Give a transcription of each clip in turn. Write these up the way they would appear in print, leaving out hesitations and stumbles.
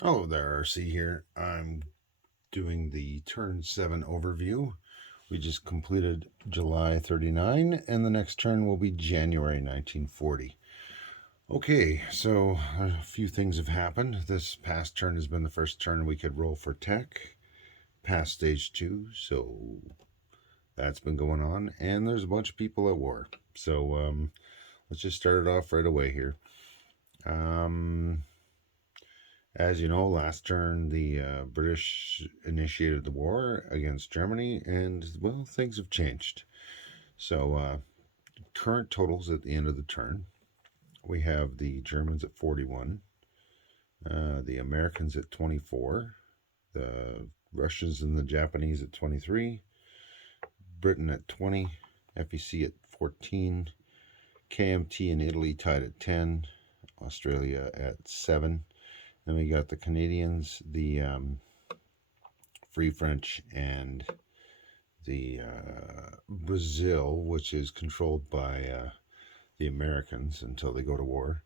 Hello there, RC here. I'm doing the turn 7 overview. We just completed July 39, and the next turn will be January 1940. Okay, so a few things have happened. This past turn has been the first turn we could roll for tech, past stage 2, so that's been going on, and there's a bunch of people at war. So let's just start it off right away here. As you know, last turn the British initiated the war against Germany, and well, things have changed. So, current totals at the end of the turn, we have the Germans at 41, the Americans at 24, the Russians and the Japanese at 23, Britain at 20, FEC at 14, KMT and Italy tied at 10, Australia at 7. Then we got the Canadians, the Free French, and the Brazil, which is controlled by the Americans until they go to war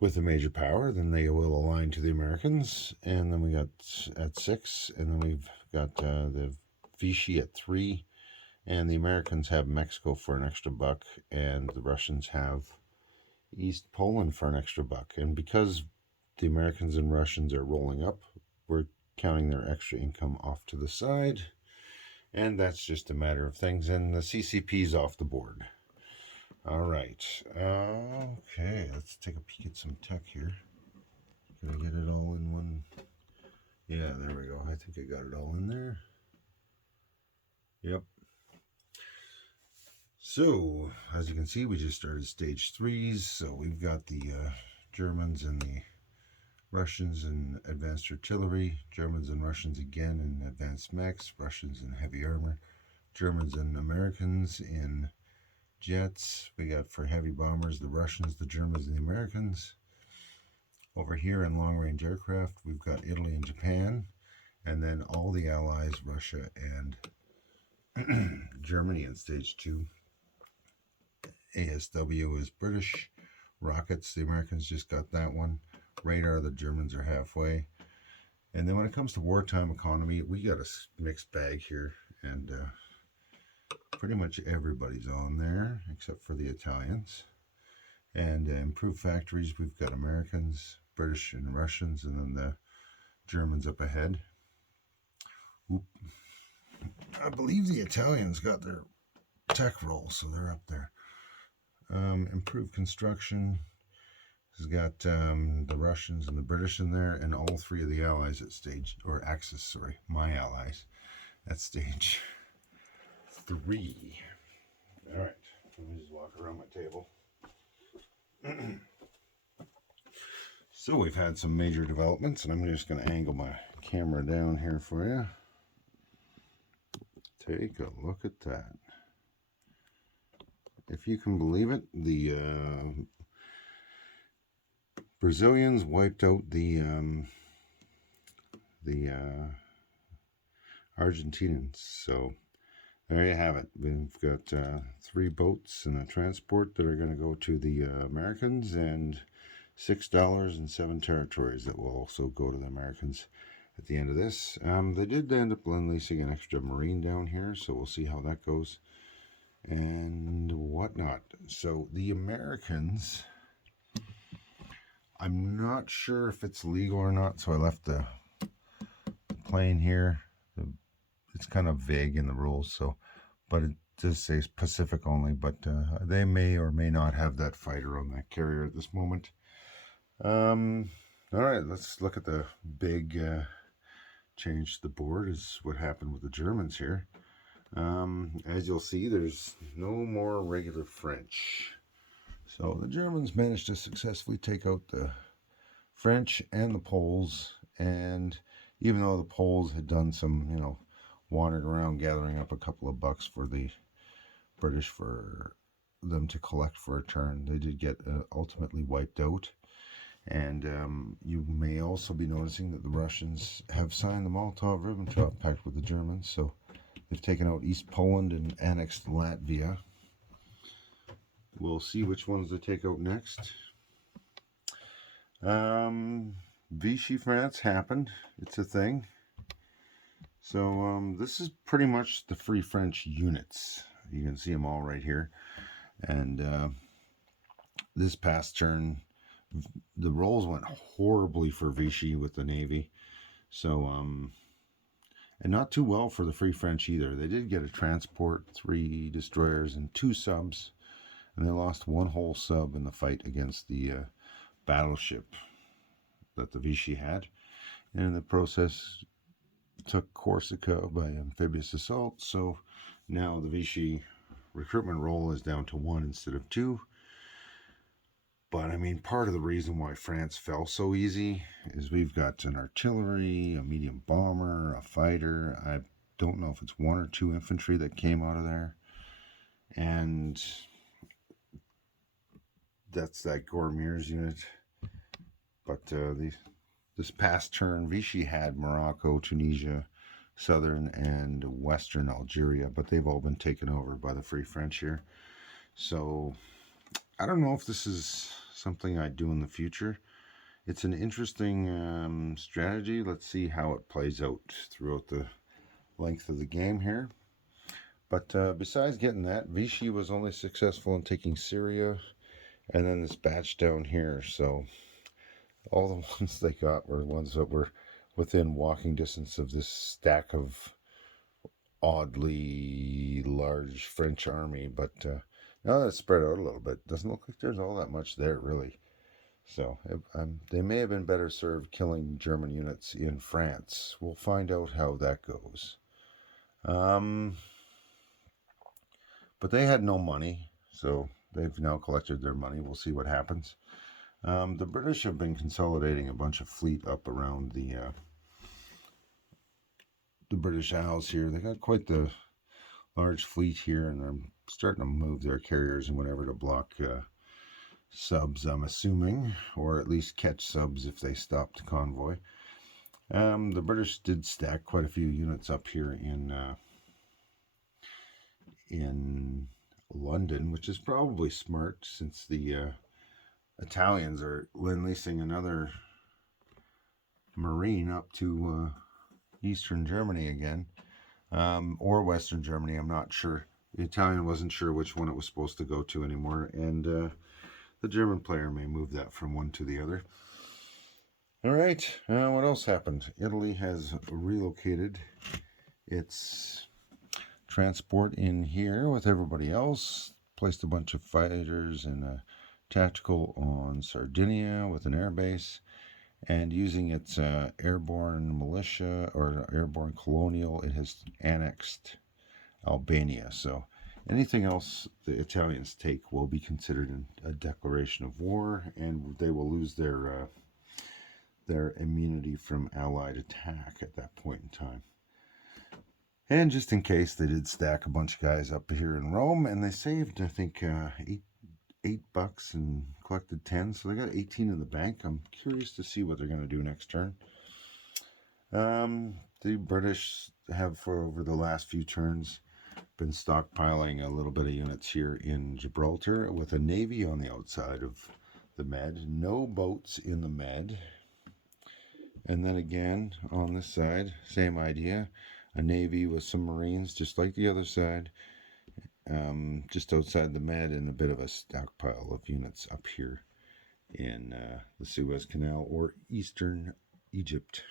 with a major power. Then they will align to the Americans. And then we got at 6, and then we've got the Vichy at 3, and the Americans have Mexico for an extra buck, and the Russians have East Poland for an extra buck. And because the Americans and Russians are rolling up, we're counting their extra income off to the side, and that's just a matter of things. And the CCP's off the board. All right. Okay, let's take a peek at some tech here. Can I get it all in one? Yeah, there we go. I think I got it all in there. Yep. So, as you can see, we just started stage 3s. So we've got the Germans and the Russians in advanced artillery, Germans and Russians again in advanced mechs, Russians in heavy armor, Germans and Americans in jets. We got for heavy bombers the Russians, the Germans, and the Americans. Over here in long range aircraft, we've got Italy and Japan, and then all the allies, Russia and Germany in stage 2. ASW is British. Rockets, the Americans just got that one. Radar, the Germans are halfway. And then when it comes to wartime economy, we got a mixed bag here, and pretty much everybody's on there except for the Italians. And improved factories, we've got Americans, British, and Russians, and then the Germans up ahead. Oop. I believe the Italians got their tech roll, so they're up there. Improved construction has got the Russians and the British in there, and all 3 of the allies at stage, or Axis, sorry, my allies at stage 3. All right, let me just walk around my table. So we've had some major developments, and I'm just going to angle my camera down here for you. Take a look at that. If you can believe it, the Brazilians wiped out the Argentinians. So there you have it. We've got 3 boats and a transport that are going to go to the Americans, and $6 and 7 territories that will also go to the Americans at the end of this. They did end up leasing an extra marine down here, so we'll see how that goes and whatnot. So the Americans, I'm not sure if it's legal or not, so I left the plane here. It's kind of vague in the rules, so, but it does say Pacific only, but they may or may not have that fighter on that carrier at this moment. All right, let's look at the big change to the board, is what happened with the Germans here. As you'll see, there's no more regular French. So the Germans managed to successfully take out the French and the Poles, and even though the Poles had done some, wandered around gathering up a couple of bucks for the British for them to collect for a turn, they did get ultimately wiped out. And you may also be noticing that the Russians have signed the Molotov-Ribbentrop Pact with the Germans, so they've taken out East Poland and annexed Latvia. We'll see which ones they take out next. Vichy France happened. It's a thing. So this is pretty much the Free French units. You can see them all right here. And this past turn, the rolls went horribly for Vichy with the Navy. So, and not too well for the Free French either. They did get a transport, 3 destroyers, and 2 subs. And they lost 1 whole sub in the fight against the battleship that the Vichy had. And in the process, took Corsica by amphibious assault. So now the Vichy recruitment roll is down to 1 instead of 2. But I mean, part of the reason why France fell so easy is we've got an artillery, a medium bomber, a fighter. I don't know if it's 1 or 2 infantry that came out of there. And that's that Gormier's unit. But this past turn, Vichy had Morocco, Tunisia, southern and western Algeria, but they've all been taken over by the Free French here. So I don't know if this is something I'd do in the future. It's an interesting strategy. Let's see how it plays out throughout the length of the game here. But besides getting that, Vichy was only successful in taking Syria and then this batch down here. So all the ones they got were ones that were within walking distance of this stack of oddly large French army. But now that it's spread out a little bit, doesn't look like there's all that much there, really. So they may have been better served killing German units in France. We'll find out how that goes. But they had no money, so they've now collected their money. We'll see what happens. The British have been consolidating a bunch of fleet up around the British Isles here. They got quite the large fleet here, and they're starting to move their carriers and whatever to block subs, I'm assuming, or at least catch subs if they stopped convoy. The British did stack quite a few units up here in London, which is probably smart since the Italians are lend-leasing another Marine up to Eastern Germany again, or Western Germany, I'm not sure. The Italian wasn't sure which one it was supposed to go to anymore, and the German player may move that from one to the other. All right, what else happened? Italy has relocated its transport in here with everybody else, placed a bunch of fighters and a tactical on Sardinia with an airbase, and using its airborne militia or airborne colonial, it has annexed Albania. So anything else the Italians take will be considered a declaration of war, and they will lose their immunity from Allied attack at that point in time. And just in case, they did stack a bunch of guys up here in Rome, and they saved, I think, $8 and collected 10, so they got 18 in the bank. I'm curious to see what they're going to do next turn. The British have, for over the last few turns, been stockpiling a little bit of units here in Gibraltar with a navy on the outside of the Med. No boats in the Med. And then again, on this side, same idea. A navy with some Marines, just like the other side. Just outside the Med, and a bit of a stockpile of units up here in the Suez Canal or Eastern Egypt.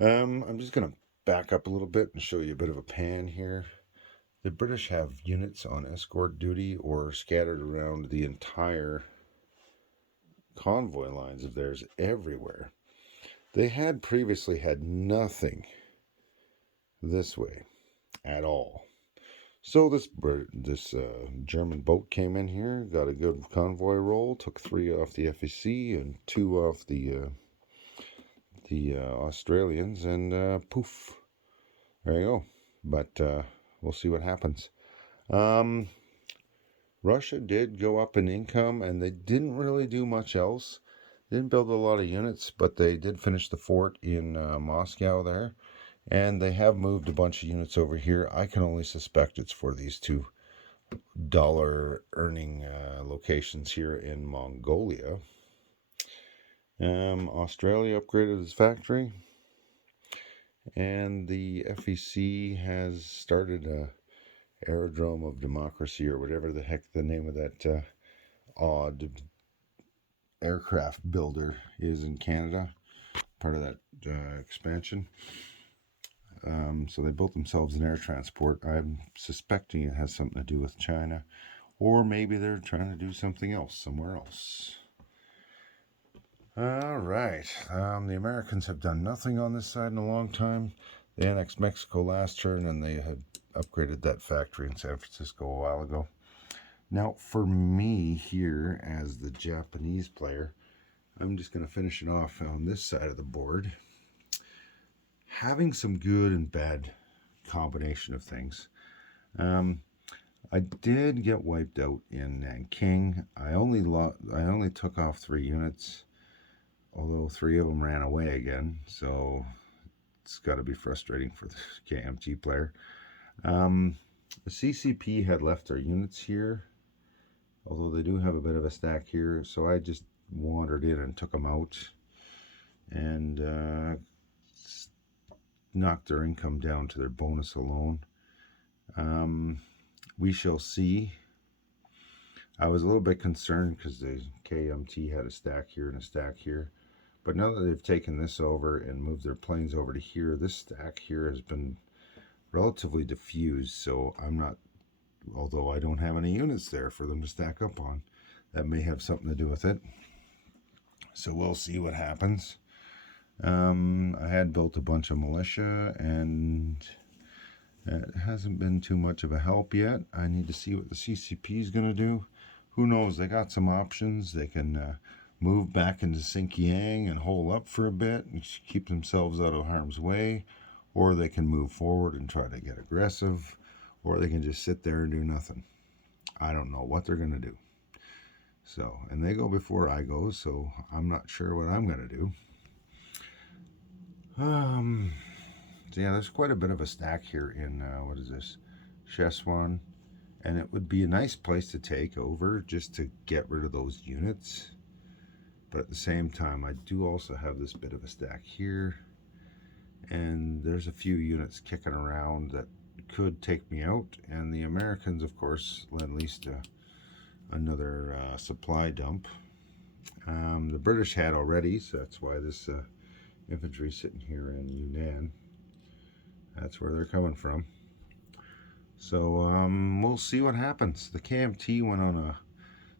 I'm just going to back up a little bit and show you a bit of a pan here. The British have units on escort duty or scattered around the entire convoy lines of theirs everywhere. They had previously had nothing this way at all. So this German boat came in here, got a good convoy roll, took 3 off the FEC and 2 off the Australians, and poof, there you go. But we'll see what happens. Russia did go up in income, and they didn't really do much else. They didn't build a lot of units, but they did finish the fort in Moscow there. And they have moved a bunch of units over here. I can only suspect it's for these 2 dollar earning locations here in Mongolia. Australia upgraded its factory, and the FEC has started a aerodrome of democracy, or whatever the heck the name of that odd aircraft builder is in Canada, part of that expansion. So they built themselves an air transport. I'm suspecting it has something to do with China, or maybe they're trying to do something else somewhere else. All right. The Americans have done nothing on this side in a long time. They annexed Mexico last turn, and they had upgraded that factory in San Francisco a while ago. Now, for me here as the Japanese player, I'm just going to finish it off on this side of the board. Having some good and bad combination of things. I did get wiped out in Nanking. I only took off 3 units, although 3 of them ran away again, so it's got to be frustrating for the KMT player. The CCP had left their units here, although they do have a bit of a stack here, so I just wandered in and took them out and knocked their income down to their bonus alone. We shall see. I was a little bit concerned because the KMT had a stack here and a stack here. But now that they've taken this over and moved their planes over to here, this stack here has been relatively diffused. So I'm not, although I don't have any units there for them to stack up on. That may have something to do with it. So we'll see what happens. I had built a bunch of militia, and it hasn't been too much of a help yet. I need to see what the CCP is going to do. Who knows? They got some options. They can move back into Xinjiang and hole up for a bit and keep themselves out of harm's way, or they can move forward and try to get aggressive, or they can just sit there and do nothing. I don't know what they're going to do. So, and they go before I go, so I'm not sure what I'm going to do. So yeah, there's quite a bit of a stack here in, what is this, Sheswan, and it would be a nice place to take over just to get rid of those units. But at the same time, I do also have this bit of a stack here, and there's a few units kicking around that could take me out, and the Americans, of course, lend-leased another supply dump. The British had already, so that's why this infantry sitting here in Yunnan. That's where they're coming from. So we'll see what happens. The KMT went on a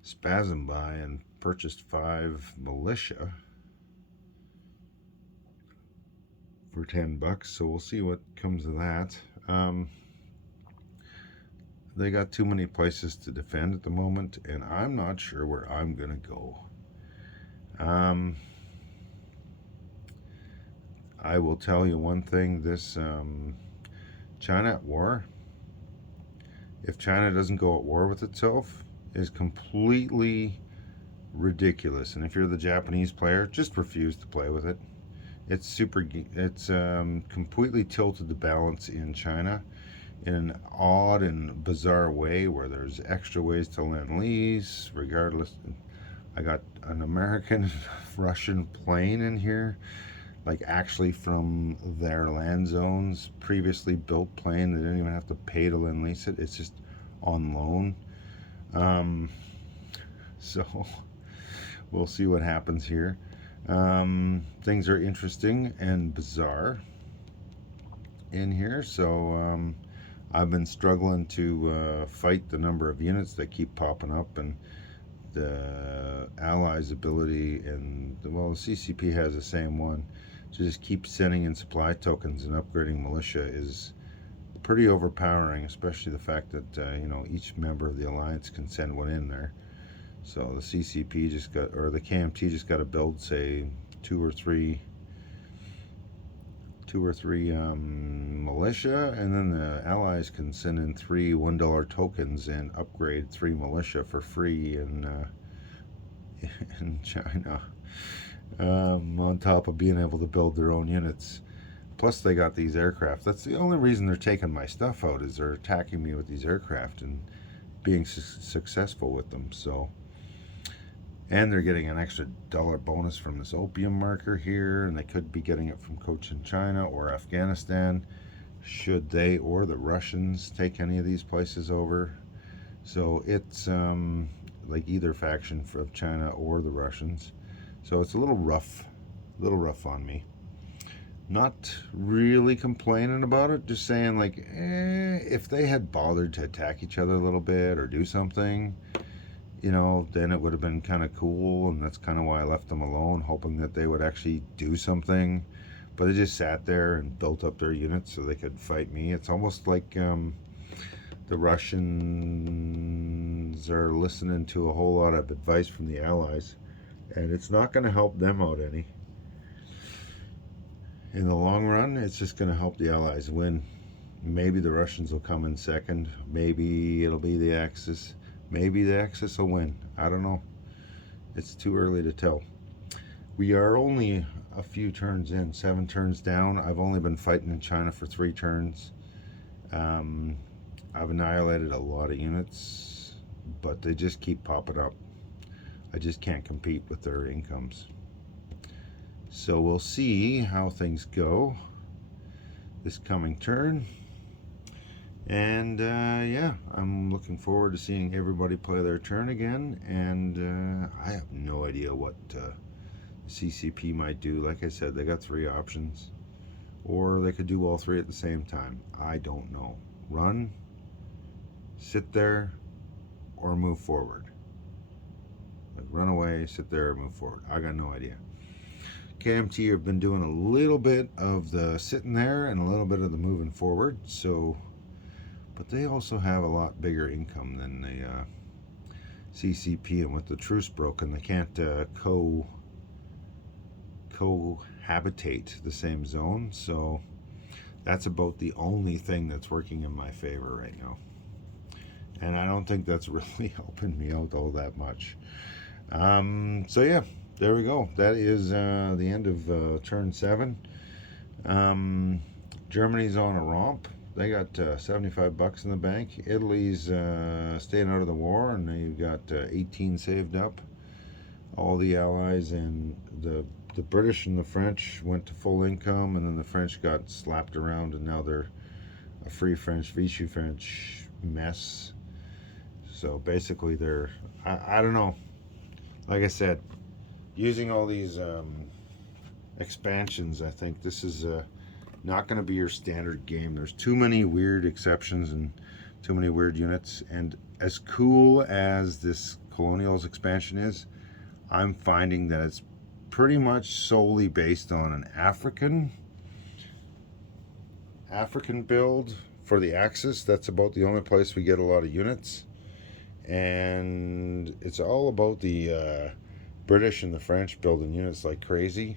spasm buy and purchased 5 militia for $10. So we'll see what comes of that. They got too many places to defend at the moment, and I'm not sure where I'm gonna go. I will tell you one thing, this China at war, if China doesn't go at war with itself, is completely ridiculous. And if you're the Japanese player, just refuse to play with it. It's completely tilted the balance in China in an odd and bizarre way, where there's extra ways to lend lease regardless. I got an American Russian plane in here, like actually from their land zones, previously built plane. They didn't even have to pay to lend lease it. It's just on loan. So we'll see what happens here. Things are interesting and bizarre in here. So I've been struggling to fight the number of units that keep popping up, and the Allies' ability, and well, the CCP has the same one, to just keep sending in supply tokens and upgrading militia is pretty overpowering, especially the fact that each member of the alliance can send one in there. So the CCP just got, or the KMT just got to build, say, two or three militia, and then the allies can send in 3 $1 tokens and upgrade 3 militia for free in China, on top of being able to build their own units. Plus they got these aircraft. That's the only reason they're taking my stuff out, is they're attacking me with these aircraft and being successful with them. So And they're getting an extra dollar bonus from this opium marker here, and they could be getting it from Cochin China or Afghanistan, should they or the Russians take any of these places over. So it's like either faction of China or the Russians. So it's a little rough on me. Not really complaining about it, just saying like, if they had bothered to attack each other a little bit or do something, then it would have been kind of cool, and that's kind of why I left them alone, hoping that they would actually do something. But they just sat there and built up their units so they could fight me. It's almost like the Russians are listening to a whole lot of advice from the Allies, and it's not going to help them out any. In the long run, it's just going to help the Allies win. Maybe the Russians will come in second. Maybe it'll be the Axis. Maybe the Axis will win. I don't know. It's too early to tell. We are only a few turns in, 7 turns down. I've only been fighting in China for 3 turns. I've annihilated a lot of units, but they just keep popping up. I just can't compete with their incomes. So we'll see how things go this coming turn. And yeah, I'm looking forward to seeing everybody play their turn again. And I have no idea what CCP might do. Like I said, they got 3 options. Or they could do all 3 at the same time. I don't know. Run, sit there, or move forward. Like run away, sit there, move forward. I got no idea. KMT have been doing a little bit of the sitting there and a little bit of the moving forward. So, but they also have a lot bigger income than the CCP, and with the truce broken, they can't cohabitate the same zone. So that's about the only thing that's working in my favor right now. And I don't think that's really helping me out all that much. So yeah, there we go. That is the end of turn 7. Germany's on a romp. They got $75 in the bank. Italy's staying out of the war, and they've got 18 saved up. All the Allies and the British and the French went to full income, and then the French got slapped around, and now they're a free French, Vichy French mess. So basically they're, I don't know, like I said, using all these expansions, I think this is not going to be your standard game. There's too many weird exceptions and too many weird units, and as cool as this Colonials expansion is, I'm finding that it's pretty much solely based on an African build for the Axis. That's about the only place we get a lot of units, and it's all about the British and the French building units like crazy.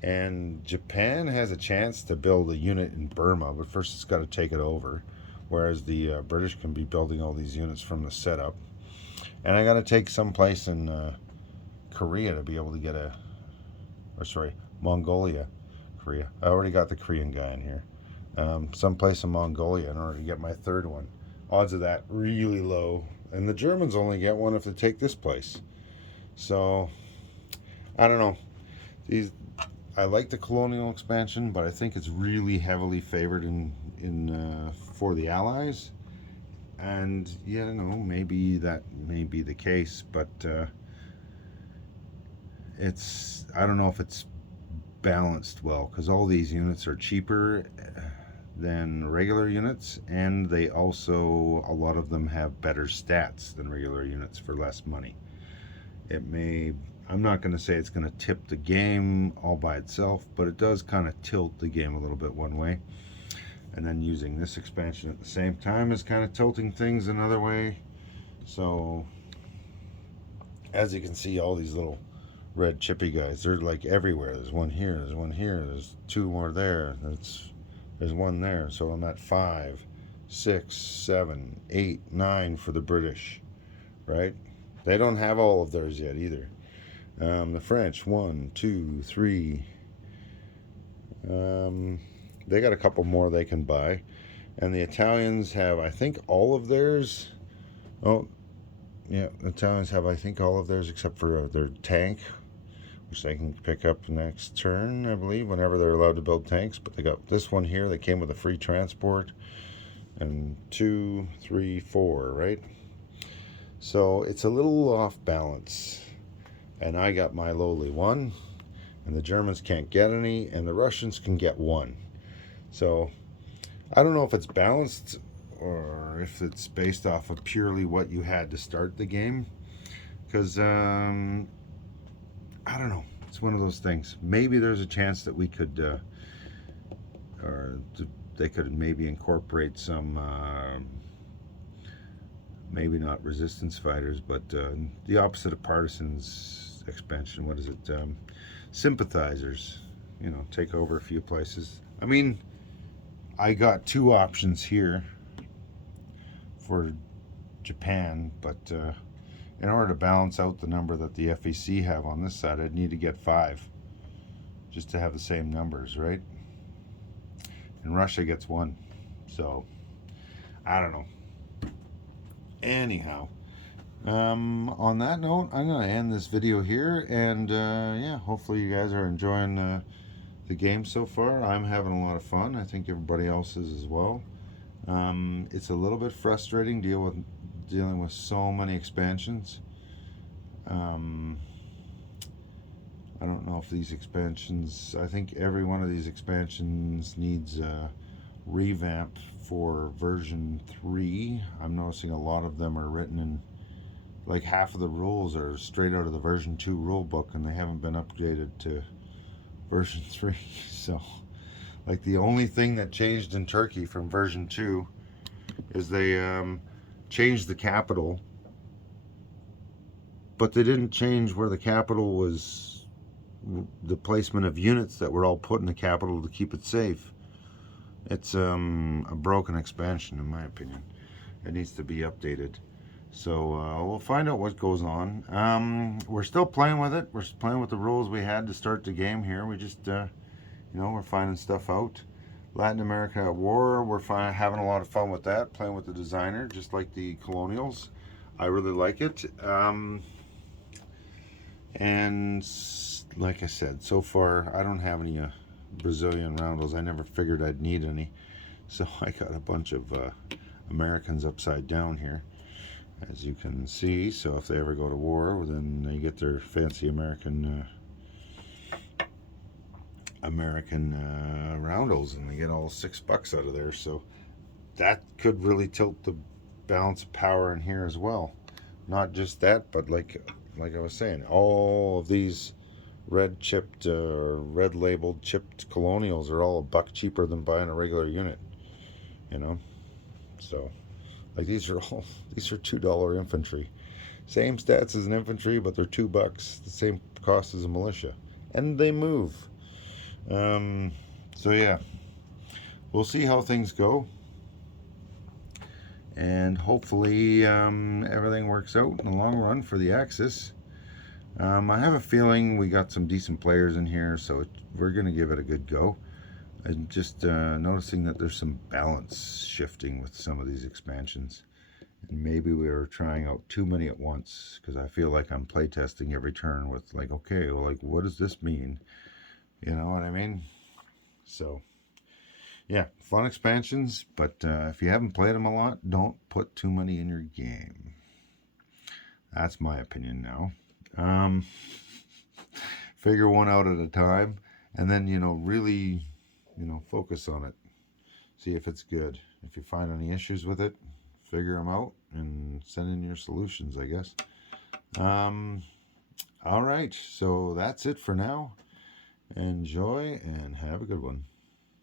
And Japan has a chance to build a unit in Burma, but first it's got to take it over, whereas the British can be building all these units from the setup. And I got to take some place in Korea to be able to get Mongolia. Korea. I already got the Korean guy in here. Someplace in Mongolia in order to get my 3rd one. Odds of that really low. And the Germans only get one if they take this place. So, I don't know. I like the colonial expansion, but I think it's really heavily favored for the Allies. And yeah, no, maybe that may be the case, but I don't know if it's balanced well, because all these units are cheaper than regular units, and they also, a lot of them have better stats than regular units for less money. I'm not going to say it's going to tip the game all by itself, but it does kind of tilt the game a little bit one way. And then using this expansion at the same time is kind of tilting things another way. So, as you can see, all these little red chippy guys, they're like everywhere. There's one here, there's one here, there's 2 more there, there's 1 there. So I'm at 5, 6, 7, 8, 9 for the British, right? They don't have all of theirs yet either. The French, 1, 2, 3. They got a couple more they can buy. And the Italians have, I think, all of theirs. Oh, Yeah, the Italians have, I think, all of theirs except for their tank, which they can pick up next turn, I believe, whenever they're allowed to build tanks. But they got this one here that came with a free transport, and 2, 3, 4, right? So it's a little off balance. And I got my lowly 1, and the Germans can't get any, and the Russians can get 1. So I don't know if it's balanced or if it's based off of purely what you had to start the game. Because, I don't know. It's one of those things. Maybe there's a chance that we could, or they could maybe incorporate some, maybe not resistance fighters, but the opposite of partisans expansion. What is it? Sympathizers. You know, take over a few places. I mean, I got 2 options here for Japan, but in order to balance out the number that the FEC have on this side, I'd need to get 5 just to have the same numbers, right? And Russia gets 1. So, I don't know. Anyhow, on that note, I'm going to end this video here, and yeah, hopefully you guys are enjoying the game so far. I'm having a lot of fun. I think everybody else is as well. It's a little bit frustrating dealing with so many expansions. I don't know if these expansions, I think every one of these expansions needs a revamp for version 3. I'm noticing a lot of them are written in, like half of the rules are straight out of the version 2 rule book, and they haven't been updated to version 3. So, like, the only thing that changed in Turkey from version 2 is they changed the capital, but they didn't change where the capital was, the placement of units that were all put in the capital to keep it safe. It's a broken expansion, in my opinion. It needs to be updated. So we'll find out what goes on. We're still playing with it. We're playing with the rules we had to start the game here. We just, you know, we're finding stuff out. Latin America at war, we're having a lot of fun with that, playing with the designer, just like the colonials. I really like it. And like I said, so far I don't have any Brazilian roundels. I never figured I'd need any. So I got a bunch of Americans upside down here, as you can see. So if they ever go to war, then they get their fancy American roundels, and they get all $6 out of there. So that could really tilt the balance of power in here as well. Not just that, but like I was saying, all of these red chipped, red labeled chipped colonials are all $1 cheaper than buying a regular unit. You know, so like these are $2 infantry, same stats as an infantry, but they're $2, the same cost as a militia, and they move. So yeah, we'll see how things go, and hopefully everything works out in the long run for the Axis. I have a feeling we got some decent players in here, so we're going to give it a good go. I'm just noticing that there's some balance shifting with some of these expansions. And maybe we are trying out too many at once, because I feel like I'm playtesting every turn with, like, okay, well, like, what does this mean? You know what I mean? So, yeah, fun expansions, but if you haven't played them a lot, don't put too many in your game. That's my opinion now. Figure one out at a time, and then, you know, really, you know, focus on it. See if it's good. If you find any issues with it, figure them out and send in your solutions, I guess. All right, so that's it for now. Enjoy and have a good one.